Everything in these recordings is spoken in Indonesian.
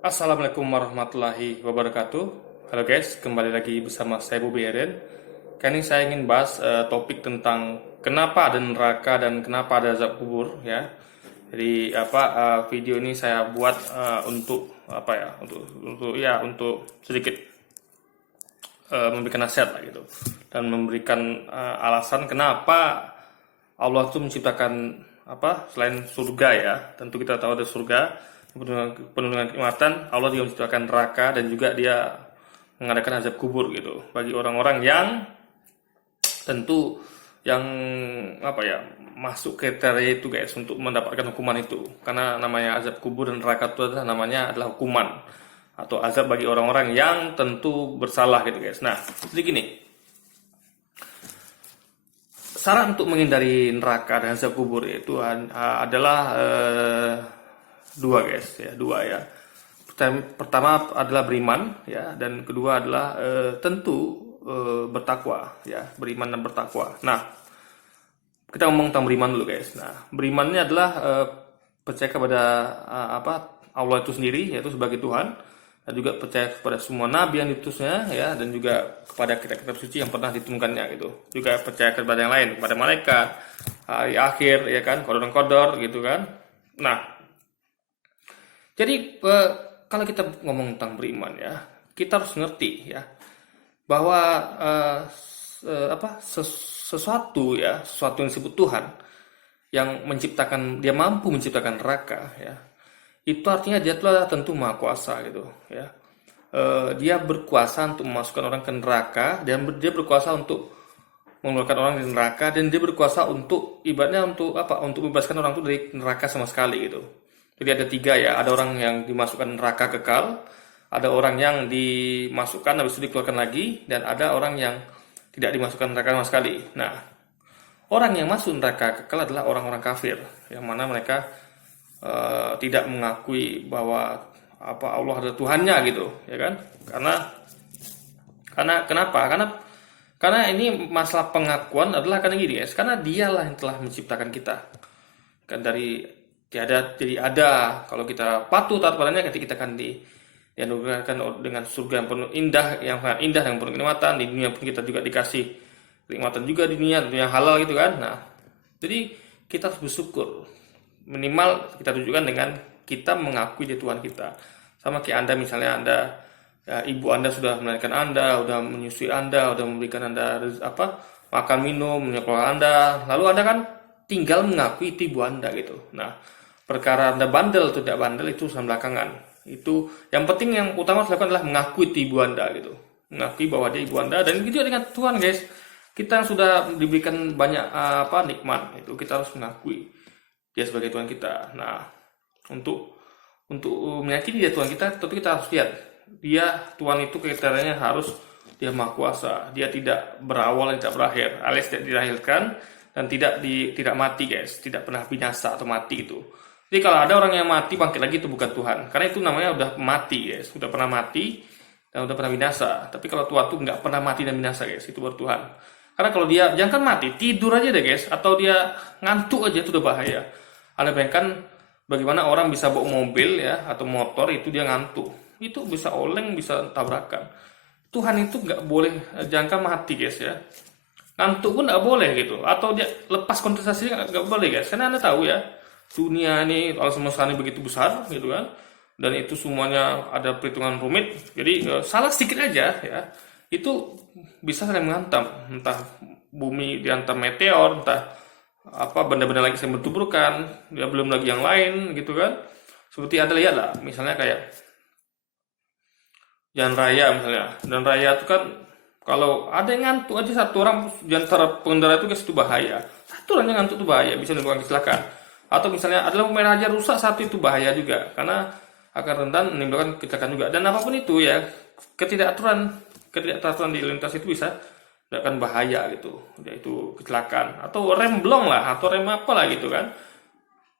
Assalamualaikum warahmatullahi wabarakatuh. Halo guys, kembali lagi bersama saya Bobi Eren. Kali ini saya ingin bahas topik tentang kenapa ada neraka dan kenapa ada azab kubur ya. Jadi video ini saya buat untuk apa ya? Untuk sedikit memberikan nasihat lah gitu dan memberikan alasan kenapa Allah itu menciptakan selain surga ya. Tentu kita tahu ada surga penuh dengan kenikmatan. Allah juga menciptakan neraka dan juga dia mengadakan azab kubur gitu bagi orang-orang yang tentu yang masuk kriteria itu guys untuk mendapatkan hukuman itu, karena namanya azab kubur dan neraka itu adalah hukuman atau azab bagi orang-orang yang tentu bersalah gitu guys. Nah, jadi gini, saran untuk menghindari neraka dan azab kubur itu adalah dua guys ya, dua ya. Pertama adalah beriman ya, dan kedua adalah tentu bertakwa ya, beriman dan bertakwa. Nah, kita ngomong tentang beriman dulu guys. Nah, berimannya adalah percaya kepada Allah itu sendiri, yaitu sebagai Tuhan, dan juga percaya kepada semua nabi yang diutusnya ya, dan juga kepada kitab-kitab suci yang pernah diturunkannya gitu. Juga percaya kepada yang lain, kepada malaikat, hari akhir ya kan, kodor gitu kan. Nah, jadi kalau kita ngomong tentang beriman ya, kita harus ngerti ya bahwa sesuatu yang disebut Tuhan yang menciptakan, dia mampu menciptakan neraka ya. Itu artinya dia telah tentu maha kuasa gitu ya. Dia berkuasa untuk memasukkan orang ke neraka, dan dia berkuasa untuk mengeluarkan orang dari neraka, dan dia berkuasa untuk ibaratnya untuk membebaskan orang itu dari neraka sama sekali gitu. Jadi ada tiga ya, ada orang yang dimasukkan neraka kekal, ada orang yang dimasukkan habis itu dikeluarkan lagi, dan ada orang yang tidak dimasukkan neraka sama sekali. Nah, orang yang masuk neraka kekal adalah orang-orang kafir, yang mana mereka tidak mengakui bahwa Allah adalah Tuhannya gitu, ya kan? Karena kenapa? Karena ini masalah pengakuan adalah karena gini guys, karena dialah yang telah menciptakan kita kan dari tiada jadi ada. Kalau kita patuh taat padanya, ketika kita akan dianugerahkan dengan surga yang penuh yang sangat indah, yang penuh kenikmatan. Di dunia pun kita juga dikasih kenikmatan juga di dunia halal gitu kan. Nah, jadi kita harus bersyukur, minimal kita tunjukkan dengan kita mengakui dia Tuhan kita. Sama kayak Anda, misalnya Anda ibu Anda sudah melahirkan Anda, sudah menyusui Anda, sudah memberikan Anda makan minum, menyekolah Anda, lalu Anda kan tinggal mengakui itu ibu Anda gitu. Nah, perkara Anda bandel atau tidak bandel itu urusan belakangan. Itu yang penting, yang utama harus dilakukan adalah mengakui itu ibu Anda gitu, mengakui bahwa dia ibu Anda. Dan gitu dengan Tuhan guys, kita sudah diberikan banyak nikmat, itu kita harus mengakui dia sebagai Tuhan kita. Nah, untuk meyakini dia Tuhan kita, tapi kita harus lihat dia Tuhan itu kriterianya harus dia maha kuasa, dia tidak berawal dan tidak berakhir, alias tidak dilahirkan dan tidak mati guys, tidak pernah binasa atau mati itu. Jadi kalau ada orang yang mati bangkit lagi, itu bukan Tuhan, karena itu namanya udah mati guys, udah pernah mati dan udah pernah binasa. Tapi kalau Tuhan tuh nggak pernah mati dan binasa guys, itu baru Tuhan. Karena kalau dia jangan kan mati, tidur aja deh guys, atau dia ngantuk aja, itu udah bahaya. Anda bayangkan bagaimana orang bisa bawa mobil ya atau motor, itu dia ngantuk, itu bisa oleng, bisa tabrakan. Tuhan itu nggak boleh, jangan mati guys ya, ngantuk pun nggak boleh gitu, atau dia lepas konsentrasi nggak boleh guys. Karena Anda tahu ya, dunia ini alam semesta ini begitu besar gitu kan, dan itu semuanya ada perhitungan rumit. Jadi salah sedikit aja ya, itu bisa saling menghantam, entah bumi dihantam meteor, entah benda-benda lagi yang bertuburkan, ya belum lagi yang lain gitu kan. Seperti Anda lihat lah, misalnya kayak jalan raya misalnya. Jalan raya itu kan kalau ada yang ngantuk aja, satu orang di antara pengendara itu guys, itu bahaya. Satu orang yang ngantuk itu bahaya, bisa menimbulkan kecelakaan. Atau misalnya ada lampu merah aja rusak satu, itu bahaya juga, karena akan rentan menimbulkan kecelakaan juga. Dan apapun itu ya, ketidakaturan di lintas itu bisa akan bahaya gitu, yaitu kecelakaan atau rem blong lah, atau rem apa lah gitu kan.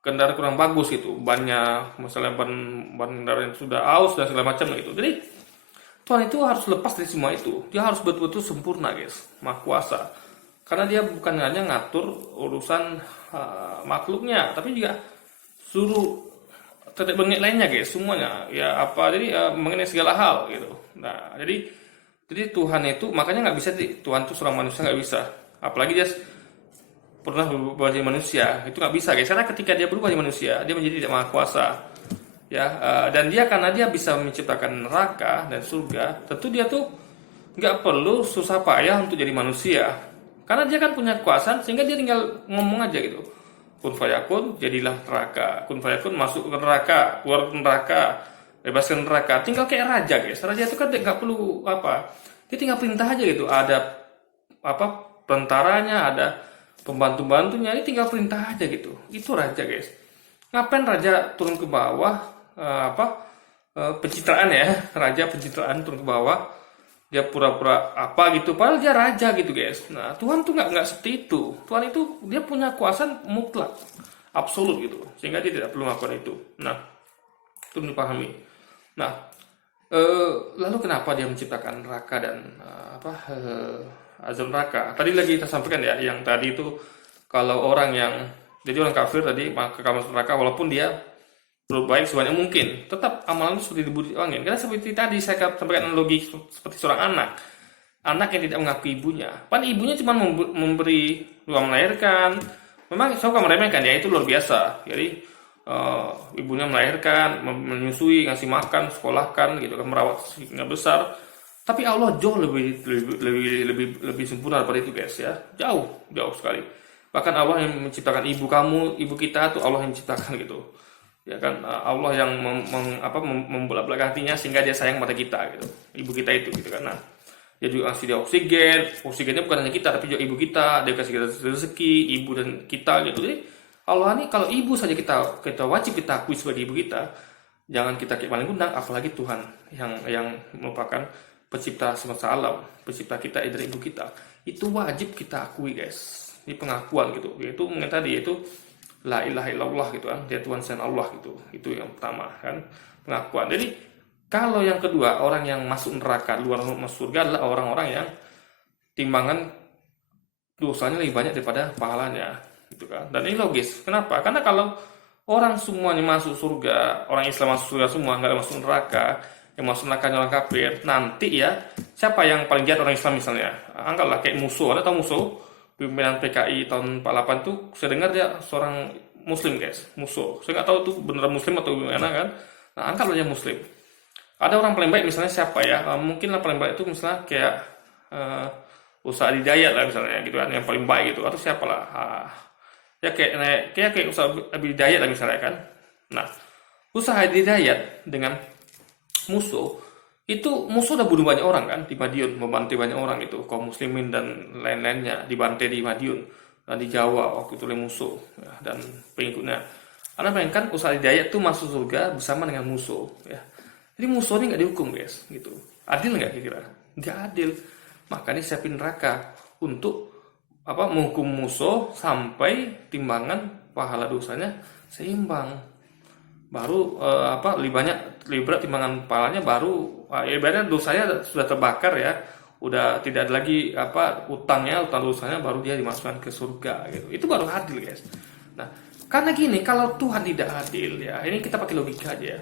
Kendaraan kurang bagus gitu, bannya misalnya ban kendaraan yang sudah aus dan segala macam gitu. Jadi Tuhan itu harus lepas dari semua itu, dia harus betul-betul sempurna guys, maha kuasa. Karena dia bukan hanya ngatur urusan makhluknya, tapi juga suruh tetek bengek lainnya guys, semuanya ya apa, jadi mengenai segala hal gitu. Nah jadi Tuhan itu makanya nggak bisa, Tuhan itu seorang manusia nggak bisa, apalagi dia pernah berubah jadi manusia, itu nggak bisa guys, karena ketika dia berubah jadi manusia dia menjadi tidak maha kuasa ya. Dan dia karena dia bisa menciptakan neraka dan surga, tentu dia tuh nggak perlu susah payah untuk jadi manusia, karena dia kan punya kekuasaan sehingga dia tinggal ngomong aja gitu, kun fayakun jadilah neraka, kun fayakun masuk ke neraka, keluar ke neraka, bebaskan neraka, tinggal kayak raja guys. Raja itu kan nggak perlu apa, dia tinggal perintah aja gitu, ada apa tentaranya, ada pembantu-bantunya, ini tinggal perintah aja gitu. Itu raja guys. Ngapain raja turun ke bawah, pencitraan ya, raja pencitraan turun ke bawah, dia pura-pura apa gitu, padahal dia raja gitu guys. Nah Tuhan tuh nggak seperti itu. Tuhan itu dia punya kuasa mutlak, absolut gitu, sehingga dia tidak perlu melakukan itu. Nah itu dipahami. Nah lalu kenapa dia menciptakan neraka dan azab neraka? Tadi lagi kita sampaikan ya, yang tadi itu kalau orang yang jadi orang kafir tadi ke kamar neraka, walaupun dia berbaik sebanyak mungkin, tetap amalan itu seperti debu di angin. Karena seperti tadi saya sampaikan analogi seperti seorang anak yang tidak mengakui ibunya. Pan ibunya cuma memberi ruang melahirkan. Memang saya bukan meremehkan ya, itu luar biasa. Jadi ibunya melahirkan, menyusui, ngasih makan, sekolahkan, gitu kan, merawat hingga besar. Tapi Allah jauh lebih sempurna daripada itu guys ya, jauh sekali. Bahkan Allah yang menciptakan ibu kamu, ibu kita tuh Allah yang menciptakan gitu. Ya kan, Allah yang membolak-balik hatinya sehingga dia sayang pada kita gitu, ibu kita itu gitu kan. Nah dia juga kasih dia oksigennya bukan hanya kita tapi juga ibu kita, dia kasih kita rezeki, ibu dan kita gitu. Jadi Allah ini kalau ibu saja kita wajib kita akui sebagai ibu kita, jangan kita kayak paling gundang, apalagi Tuhan yang merupakan pencipta semesta alam, pencipta kita dari ibu kita, itu wajib kita akui guys. Ini pengakuan gitu, yaitu tadi yaitu la ilaha illallah gitu kan, dia Tuhan selain Allah gitu. Itu yang pertama kan, pengakuan. Jadi kalau yang kedua, orang yang masuk neraka, luar masuk surga adalah orang-orang yang timbangan dosanya lebih banyak daripada pahalanya gitu kan. Dan ini logis. Kenapa? Karena kalau orang semuanya masuk surga, orang Islam masuk surga semua, nggak ada masuk neraka, yang masuk neraka orang kafir, nanti ya siapa yang paling jahat? Orang Islam misalnya, anggaplah kayak Musuh. Ada tahu Musuh? Pimpinan PKI tahun 48 tuh saya dengar dia seorang muslim guys, Musuh. Saya nggak tahu tuh beneran muslim atau gimana kan. Nah anggaplah dia muslim. Ada orang paling baik misalnya siapa ya, mungkin lah paling baik itu misalnya kayak Usaha Hidayat lah misalnya gitu kan, yang paling baik gitu, atau siapa lah, ya kayak Usaha Hidayat lah misalnya kan. Nah Usaha Hidayat dengan Musuh itu, Musuh udah bunuh banyak orang kan di Madiun, membantai banyak orang itu, kaum muslimin dan lain-lainnya dibantai di Madiun dan di Jawa waktu itu oleh Musuh ya, dan pengikutnya. Anda bayangkan Usaha Hidayat tuh masuk surga bersama dengan Musuh ya. Jadi Musuh ini nggak dihukum guys gitu. Adil nggak kira-kira? Nggak adil. Makanya siapin neraka untuk menghukum Musuh sampai timbangan pahala dosanya seimbang. Baru lebih berat timbangan pahalanya, baru ibaratnya dosanya sudah terbakar ya, udah tidak ada lagi utang dosanya, baru dia dimasukkan ke surga gitu. Itu baru adil guys. Nah karena gini, kalau Tuhan tidak adil ya, ini kita pakai logika aja ya,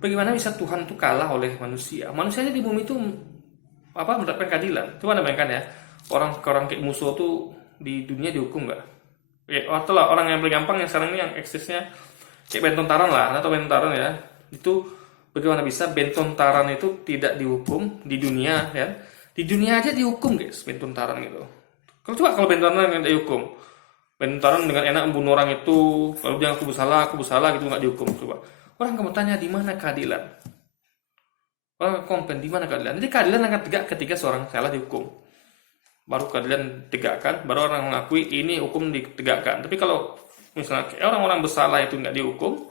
bagaimana bisa Tuhan tuh kalah oleh manusia? Manusianya di bumi itu mendapatkan keadilan. Coba anda bayangkan ya, orang kayak Musuh tuh di dunia dihukum nggak? Ya, atau lah orang yang paling gampang yang sekarang ini yang eksisnya kayak Bentontaran lah, atau Bentontaran ya, itu bagaimana bisa Bentontaran itu tidak dihukum di dunia ya? Di dunia aja dihukum guys, Bentontaran gitu. Kalau Bentontaran yang dihukum, Bentontaran dengan enak membunuh orang itu, kalau dia aku bersalah gitu, nggak dihukum. Coba orang kamu tanya di mana keadilan? Orang komplain di mana keadilan? Jadi keadilan akan tegak ketika seorang salah dihukum, baru keadilan ditegakkan, baru orang mengakui ini hukum ditegakkan. Tapi kalau misalnya orang-orang bersalah itu nggak dihukum,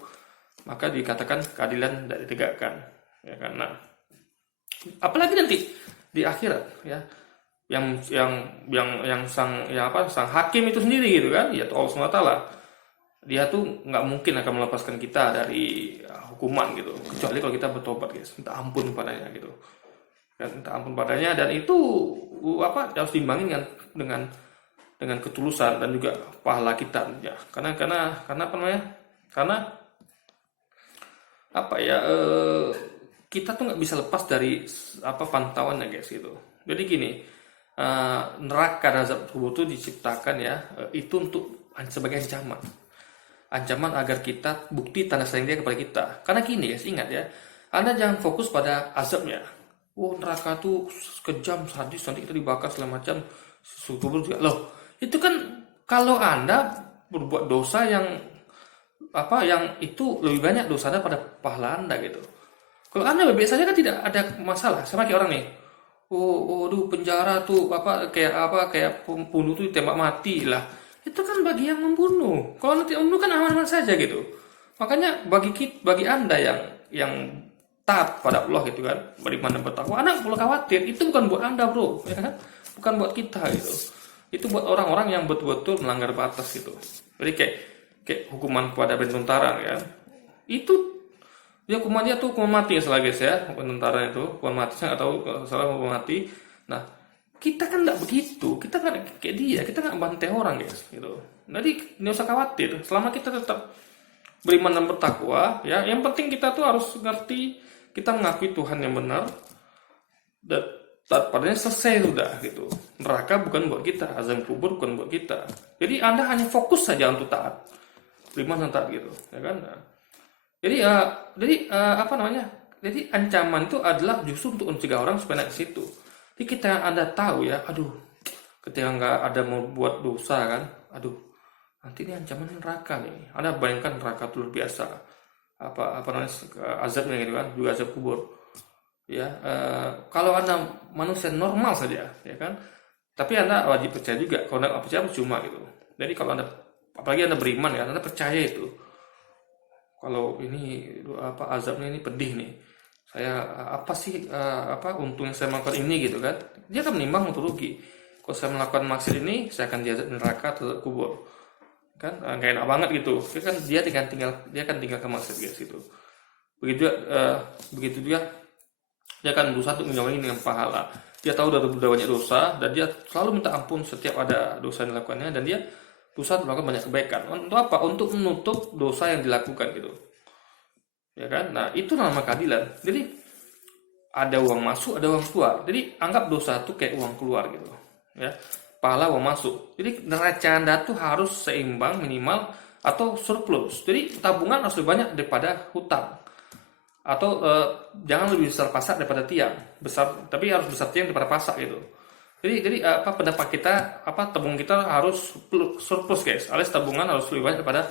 maka dikatakan keadilan tidak ditegakkan ya kan. Nah apalagi nanti di akhirat ya, yang sang hakim itu sendiri gitu kan, ya Allah SWT, dia tuh nggak mungkin akan melepaskan kita dari hukuman gitu, kecuali kalau kita bertobat guys, minta ampun padanya gitu dan minta ampun padanya, dan itu harus diimbangin dengan ketulusan dan juga pahala kita ya. Karena apa ya, kita tuh nggak bisa lepas dari apa pantauan ya guys gitu. Jadi gini, neraka dan azab kubur itu diciptakan ya, itu untuk sebagai ancaman agar kita bukti tanda sayang dia kepada kita. Karena gini guys, ingat ya, Anda jangan fokus pada azabnya. Oh, neraka tuh kejam, sadis, nanti kita dibakar segala macam, kubur juga. Loh, itu kan kalau Anda berbuat dosa yang apa yang itu lebih banyak dosanya pada pahala Anda gitu. Kalau Anda biasanya kan tidak ada masalah, sama kayak orang nih. Oh, aduh penjara tuh kayak pembunuh tuh ditembak mati lah. Itu kan bagi yang membunuh. Kalau nanti membunuh kan aman-aman saja gitu. Makanya bagi Anda yang taat pada Allah gitu kan, beriman dan bertakwa, Anda perlu khawatir. Itu bukan buat Anda, bro, ya kan? Bukan buat kita gitu. Itu buat orang-orang yang betul-betul melanggar batas gitu. Jadi kayak hukuman kepada tentara ya. Itu dia hukuman dia tuh hukuman mati ya selagi ya, hukuman tentara itu hukuman mati, saya nggak tahu kalau salah hukuman mati. Nah, kita kan nggak begitu, kita nggak kayak dia, kita nggak bantai orang guys gitu. Jadi nggak usah khawatir, selama kita tetap beriman dan bertakwa ya, yang penting kita tuh harus ngerti, kita mengakui Tuhan yang benar dan taat padanya, selesai sudah gitu. Neraka bukan buat kita, azab kubur bukan buat kita. Jadi Anda hanya fokus saja untuk taat, beriman dan taat gitu, ya kan? Nah, apa namanya? Jadi ancaman itu adalah justru untuk mencegah orang supaya naik ke situ. Jadi kita Anda tahu ya, aduh, ketika nggak ada mau buat dosa kan, aduh, nanti ini ancaman neraka nih. Anda bayangkan neraka itu luar biasa, apa namanya, azabnya gitu kan, juga azab kubur. Ya, kalau Anda manusia normal saja, ya kan, tapi Anda wajib percaya juga. Kalau Anda nggak percaya cuma gitu. Jadi kalau Anda, apalagi Anda beriman ya, Anda percaya itu. Kalau ini apa azabnya ini pedih nih, saya apa sih apa untung yang saya melakukan ini gitu kan, dia akan menimbang untung rugi. Kalau saya melakukan maksiat ini, saya akan diazab di neraka atau kubur kan, nggak enak banget gitu. Dia akan tinggal ke maksiat guys gitu. Begitu juga dia akan berusaha untuk menjauhi dengan pahala. Dia tahu udah banyak dosa dan dia selalu minta ampun setiap ada dosa yang dilakukannya, dan dia berusaha melakukan banyak kebaikan. Untuk apa? Untuk menutup dosa yang dilakukan gitu. Ya kan? Nah, itu nama keadilan. Jadi ada uang masuk, ada uang keluar. Jadi anggap dosa itu kayak uang keluar gitu. Ya. Pahala uang masuk. Jadi neraca Anda tuh harus seimbang minimal atau surplus. Jadi tabungan harus lebih banyak daripada hutang. Atau jangan lebih besar pasak daripada tiang. Tapi harus besar tiang daripada pasak gitu. Jadi apa pendapat kita, apa tabungan kita harus surplus guys, alias tabungan harus lebih banyak daripada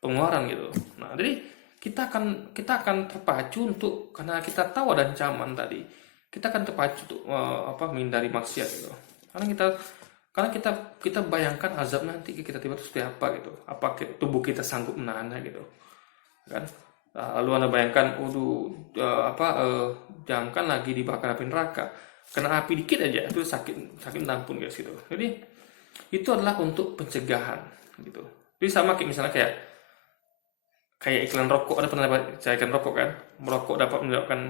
pengeluaran gitu. Nah, jadi kita akan terpacu untuk, karena kita tahu ada ancaman tadi, kita akan terpacu untuk menghindari maksiat gitu. Karena kita bayangkan azab nanti kita tiba-tiba seperti apa gitu. Apa tubuh kita sanggup menahannya gitu. Kan? Lalu Anda bayangkan, jangankan lagi dibakar api neraka, kena api dikit aja itu sakit ampun guys gitu. Jadi itu adalah untuk pencegahan gitu. Jadi sama kayak misalnya kayak iklan rokok, ada pernah baca iklan rokok kan, merokok dapat menyebabkan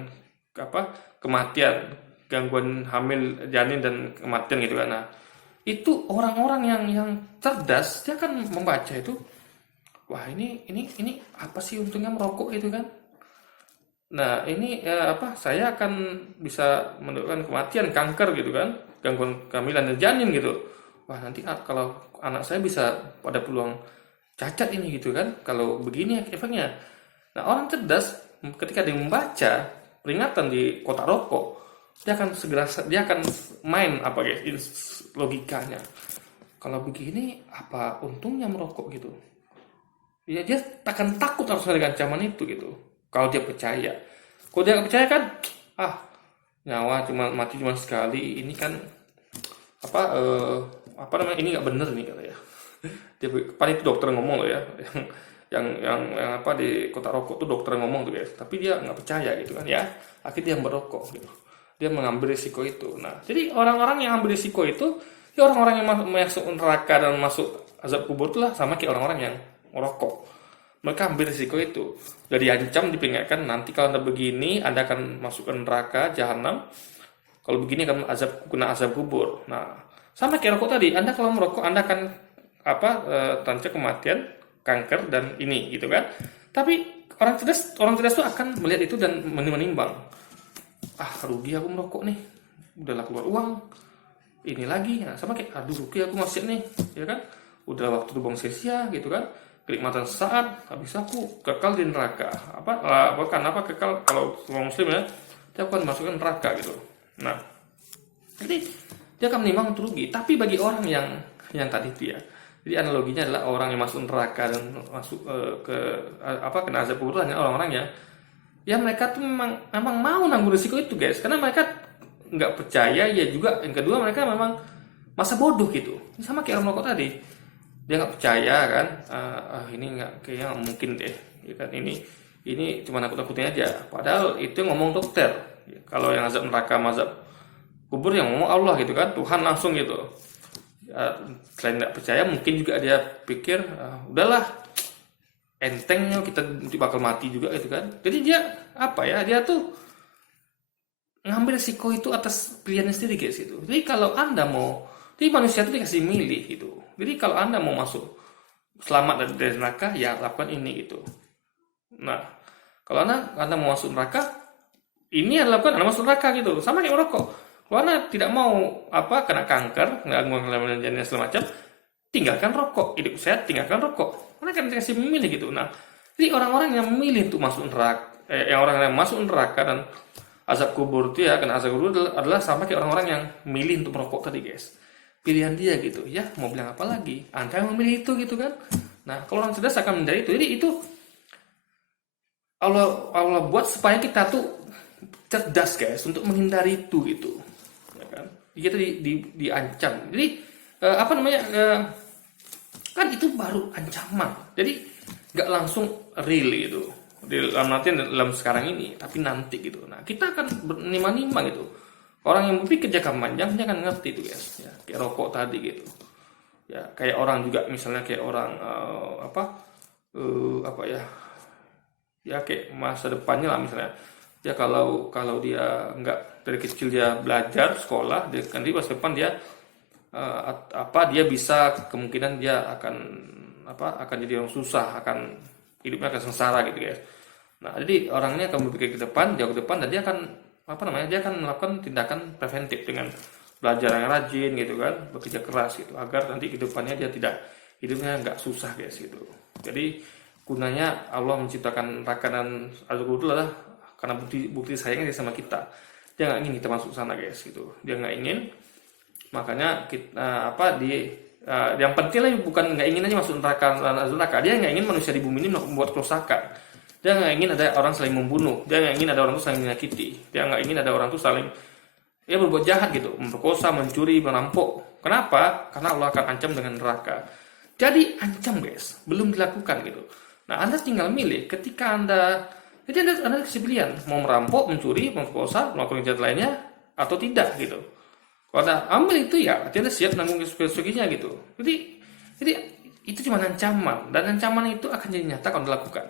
kematian, gangguan hamil janin dan kematian gitu kan. Nah, itu orang-orang yang cerdas dia akan membaca itu, wah ini apa sih untungnya merokok itu kan. Nah, ini saya akan bisa menyebabkan kematian, kanker gitu kan, gangguan kehamilan dan janin gitu. Wah, nanti kalau anak saya bisa pada peluang cacat ini gitu kan, kalau begini efeknya. Nah, orang cerdas ketika dia membaca peringatan di kotak rokok, dia akan main logikanya. Kalau begini apa untungnya merokok gitu. Ya, dia akan takut harus dengan ancaman itu gitu. Kalau dia percaya. Kalau dia nggak percaya kan, nyawa mati cuma sekali. Ini kan ini nggak bener nih kata ya. Dia paling itu dokter ngomong loh ya. Yang di kotak rokok tuh dokter ngomong tuh guys. Tapi dia nggak percaya gitu kan ya. Akhirnya dia merokok gitu. Dia mengambil risiko itu. Nah, jadi orang-orang yang ambil risiko itu, ya orang-orang yang masuk neraka dan masuk azab kubur itulah sama kayak orang-orang yang merokok. Mereka ambil risiko itu. Jadi ancam, diperingatkan, nanti kalau Anda begini, Anda akan masuk ke neraka, jahanam. Kalau begini akan kena azab kubur. Nah, sama kayak rokok tadi. Anda kalau merokok, Anda akan terancam kematian, kanker dan ini gitu kan. Tapi orang cerdas tuh akan melihat itu dan menimbang. Rugi aku merokok nih, udahlah keluar uang, ini lagi, nah, sama kayak aduh rugi aku maksiat nih, ya kan, udah waktu buang sia-sia gitu kan, kenikmatan sesaat, habis aku kekal di neraka. Kenapa kekal? Kalau orang muslim ya, dia akan masukkan neraka gitu. Nah, jadi dia akan menimbang untuk rugi. Tapi bagi orang yang tadi itu ya, jadi analoginya adalah orang yang masuk neraka dan masuk kena azab kubur, hanya orang-orang ya mereka tuh memang mau nanggung risiko itu guys, karena mereka nggak percaya, ya juga yang kedua mereka memang masa bodoh gitu. Sama kayak orang merokok tadi, dia nggak percaya kan, ini nggak, kayaknya nggak mungkin deh, ya kan, ini cuma nakut-nakutin aja, padahal itu yang ngomong dokter. Kalau yang azab neraka, azab kubur yang ngomong Allah gitu kan, Tuhan langsung gitu. Selain nggak percaya, mungkin juga dia pikir udahlah entengnya kita bakal mati juga gitu kan. Jadi dia dia tuh ngambil risiko itu atas pilihannya sendiri guys gitu. Jadi kalau Anda mau, jadi manusia itu dikasih milih gitu. Jadi kalau Anda mau masuk selamat dari neraka, ya lakukan ini gitu. Nah, kalau Anda mau masuk neraka, ini adalah lakukan, Anda masuk neraka gitu. Sama kayak merokok. Kalau Anda tidak mau kena kanker, gangguan jantung segala macam, tinggalkan rokok. Hidup sehat, tinggalkan rokok. Karena kan dikasih memilih gitu. Nah, jadi orang-orang yang memilih untuk masuk neraka, orang yang masuk neraka dan azab kubur itu ya, karena azab kubur adalah sama kayak orang-orang yang milih untuk merokok tadi guys. Pilihan dia gitu. Ya, mau bilang apa lagi? Anda yang memilih itu gitu kan. Nah, kalau orang cerdas akan menjadi itu. Jadi itu Allah buat supaya kita tuh cerdas guys untuk menghindari itu gitu. Ya kan? Kita diancam. Jadi kan itu baru ancaman. Jadi nggak langsung real gitu. Dalam sekarang ini, tapi nanti gitu. Nah, kita akan menimang-nimang gitu. Orang yang berpikir jangka panjang, dia akan ngerti itu guys. Ya, kayak rokok tadi gitu. Ya, kayak orang juga misalnya kayak orang ya kayak masa depannya lah misalnya. Ya kalau dia nggak dari kecil dia belajar sekolah, dia nanti masa depan dia dia bisa kemungkinan dia akan jadi orang susah, akan hidupnya akan sengsara gitu guys. Nah, jadi orangnya akan berpikir ke depan, jauh ke depan, dan dia akan dia akan melakukan tindakan preventif dengan belajar yang rajin gitu kan, bekerja keras gitu, agar nanti ke depannya dia tidak, hidupnya nggak susah guys gitu. Jadi gunanya Allah menciptakan neraka dan azab kubur adalah karena bukti sayangnya sama kita. Dia nggak ingin kita masuk sana guys gitu. Dia nggak ingin. Makanya kita yang penting lah bukan nggak ingin aja masuk neraka. Dia nggak ingin manusia di bumi ini membuat kerusakan. Dia nggak ingin ada orang saling membunuh. Dia nggak ingin ada orang tuh saling menyakiti. Dia nggak ingin ada orang tuh saling berbuat jahat gitu, memperkosa, mencuri, merampok. Kenapa? Karena Allah akan ancam dengan neraka. Jadi ancam guys, belum dilakukan gitu. Nah, Anda tinggal milih ketika Anda kasih pilihan mau merampok, mencuri, memperkosa, melakukan kejahatan lainnya atau tidak gitu. Kalau Anda ambil itu ya, Anda siap nanggung konsekuensinya gitu. Jadi itu cuma ancaman, dan ancaman itu akan jadi nyata kalau dilakukan.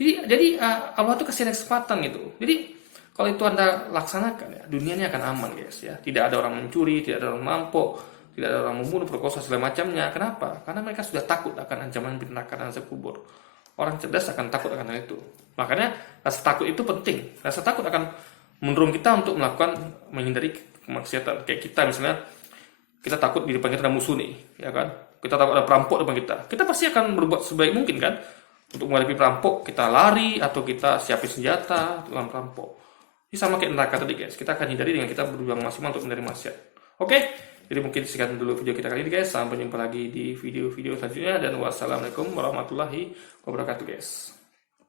Jadi Allah tuh kasih kesempatan gitu. Jadi kalau itu Anda laksanakan ya, dunianya akan aman guys ya. Tidak ada orang mencuri, tidak ada orang merampok, tidak ada orang membunuh, perkosa segala macamnya. Kenapa? Karena mereka sudah takut akan ancaman neraka dan azab kubur. Orang cerdas akan takut akan hal itu. Makanya rasa takut itu penting. Rasa takut akan mendorong kita untuk menghindari kemaksiatan. Kayak kita misalnya, kita takut di depan kita ada musuh nih, ya kan? Kita takut ada perampok depan kita. Kita pasti akan berbuat sebaik mungkin kan? Untuk menghadapi perampok, kita lari atau kita siapin senjata dalam perampok. Ini sama kayak neraka tadi guys. Kita akan hindari dengan kita berjuang maksimal untuk menghindari maksiat. Oke? Jadi mungkin sekian dulu video kita kali ini guys. Sampai jumpa lagi di video-video selanjutnya. Dan wassalamualaikum warahmatullahi wabarakatuh guys.